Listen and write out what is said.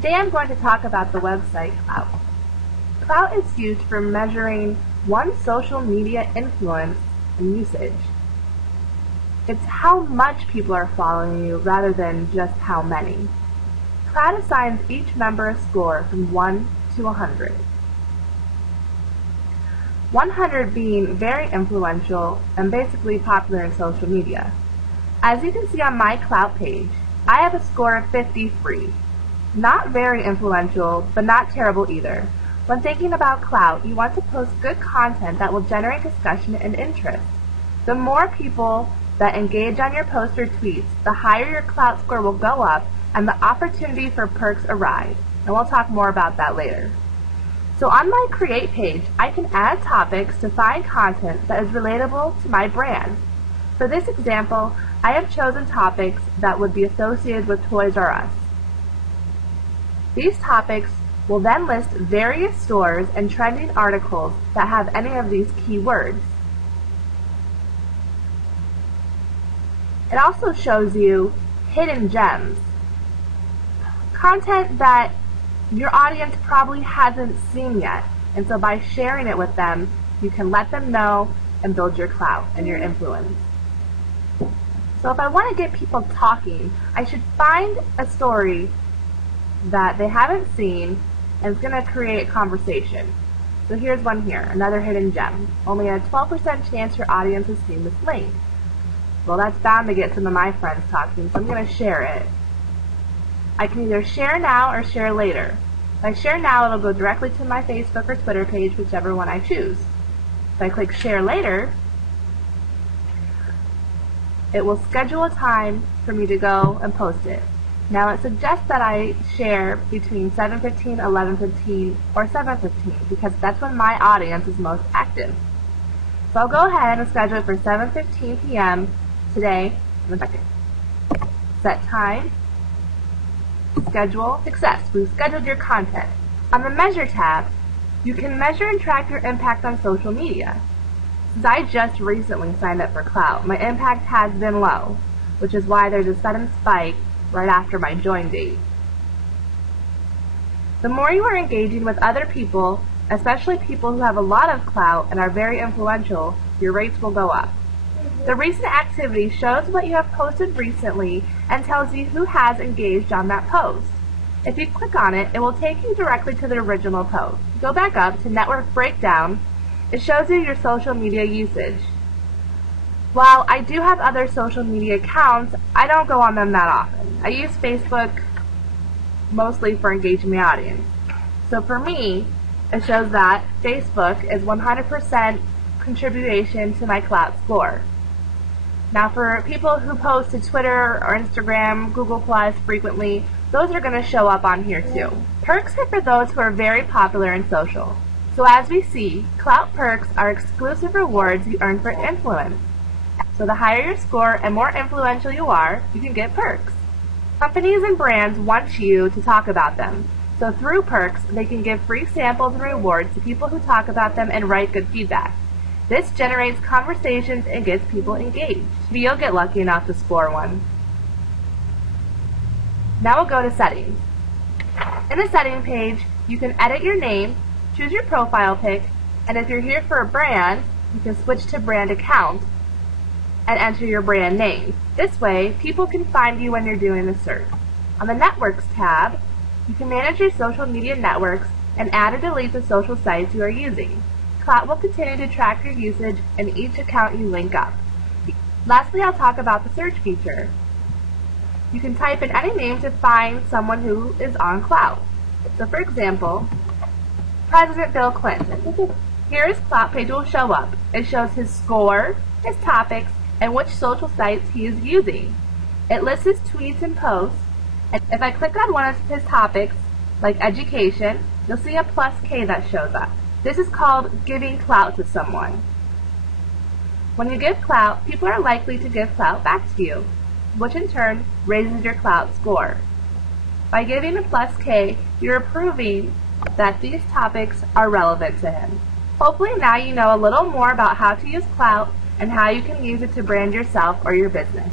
Today I'm going to talk about the website Klout. Klout is used for measuring one's social media influence and usage. It's how much people are following you rather than just how many. Klout assigns each member a score from 1 to 100. 100 being very influential and basically popular in social media. As you can see on my Klout page, I have a score of 53. Not very influential, but not terrible either. When thinking about Klout, you want to post good content that will generate discussion and interest. The more people that engage on your posts or tweets, the higher your Klout score will go up and the opportunity for perks arise. And we'll talk more about that later. So on my Create page, I can add topics to find content that is relatable to my brand. For this example, I have chosen topics that would be associated with Toys R Us. These topics will then list various stores and trending articles that have any of these keywords. It also shows you hidden gems, content that your audience probably hasn't seen yet, and so by sharing it with them, you can let them know and build your clout and your influence. So if I want to get people talking, I should find a story that they haven't seen and it's going to create conversation. So here's one here, another hidden gem. Only a 12% chance your audience has seen this link. Well, that's bound to get some of my friends talking, so I'm going to share it. I can either share now or share later. If I share now, it'll go directly to my Facebook or Twitter page, whichever one I choose. If I click share later, it will schedule a time for me to go and post it. Now it suggests that I share between 7:15, 11:15, or 7:15 because that's when my audience is most active. So I'll go ahead and schedule it for 7:15 p.m. today. Set time. Schedule. Success. We've scheduled your content. On the Measure tab, you can measure and track your impact on social media. Since I just recently signed up for Klout, my impact has been low, which is why there's a sudden spike right after my join date. The more you are engaging with other people, especially people who have a lot of clout and are very influential, your rates will go up. The recent activity shows what you have posted recently and tells you who has engaged on that post. If you click on it, it will take you directly to the original post. Go back up to Network Breakdown. It shows you your social media usage. While I do have other social media accounts, I don't go on them that often. I use Facebook mostly for engaging my audience. So for me, it shows that Facebook is 100% contribution to my Klout score. Now for people who post to Twitter or Instagram, Google+, frequently, those are going to show up on here too. Perks are for those who are very popular in social. So as we see, Klout perks are exclusive rewards you earn for influence. So the higher your score and more influential you are, you can get perks. Companies and brands want you to talk about them. So through perks, they can give free samples and rewards to people who talk about them and write good feedback. This generates conversations and gets people engaged. Maybe you'll get lucky enough to score one. Now we'll go to settings. In the setting page, you can edit your name, choose your profile pic, and if you're here for a brand, you can switch to brand account and enter your brand name. This way, people can find you when you're doing a search. On the Networks tab, you can manage your social media networks and add or delete the social sites you are using. Klout will continue to track your usage in each account you link up. Lastly, I'll talk about the search feature. You can type in any name to find someone who is on Klout. So for example, President Bill Clinton. Here his Klout page will show up. It shows his score, his topics, and which social sites he is using. It lists his tweets and posts, and if I click on one of his topics, like education, you'll see a +K that shows up. This is called giving clout to someone. When you give clout, people are likely to give clout back to you, which in turn raises your Klout score. By giving a +K, you're proving that these topics are relevant to him. Hopefully now you know a little more about how to use Klout and how you can use it to brand yourself or your business.